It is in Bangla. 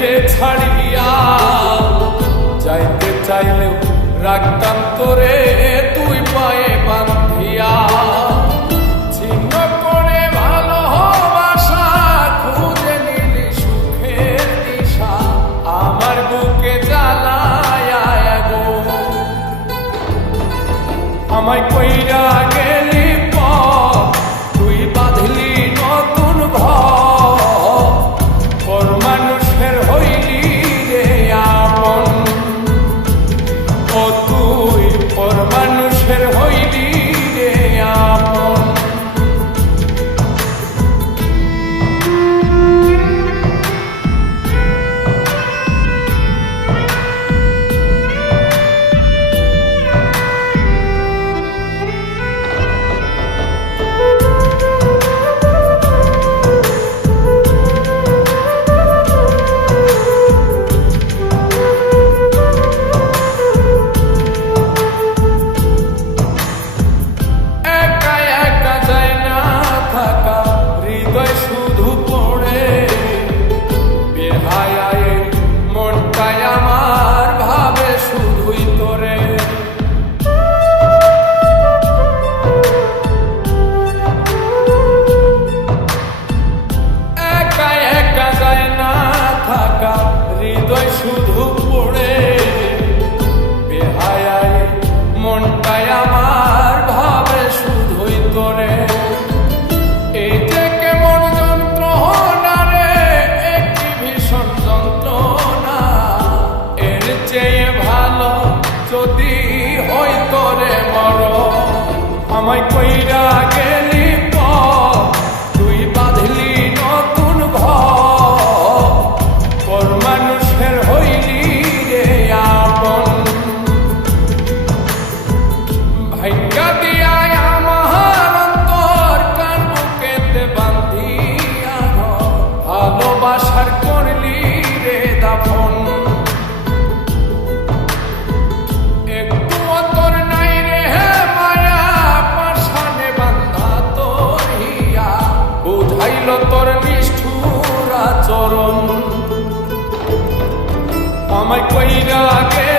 রে ছাড়িয়া যাইতে চাইলেও রাখতাম তোরে তুই পায়ে বান্ধিয়া। ছিন্ন করে ভালোবাসা খুঁজে নিলি সুখের দিশা, আমার বুকে জ্বালায় গো। আমায় কইরা গেলি পথ, তুই বাঁধলি নতুন ঘর, পর মানুষের হইলি রে আপন। ও তুই পর মানুষের হইলি রে আপন। হৃদয় শুধু পড়ে বেহায়ায় মনটাই আমার ভাবে শুধুই তোরে। এই যে কেমন যন্ত্রণা রে, একটি ভীষণ যন্ত্রণা, এর চেয়ে ভালো যদি হই তোরে মর। আমায় কইরা গেলি পথ, তুই বাঁধলি নতুন ঘর, পর মানুষের হইলি রে আপন। ভাগ্যা দিয়ায় আমার অন্তর কার বুকেতে বান্ধিয়া ঘর, ভালোবাসার করলি রে দাফন। একটু অন্তর নাই রে মায়া, পাশানে বান্ধা তোর হিয়া, বুঝাইল তোর নিষ্ঠুর আচরণ। আমায় কইরা গে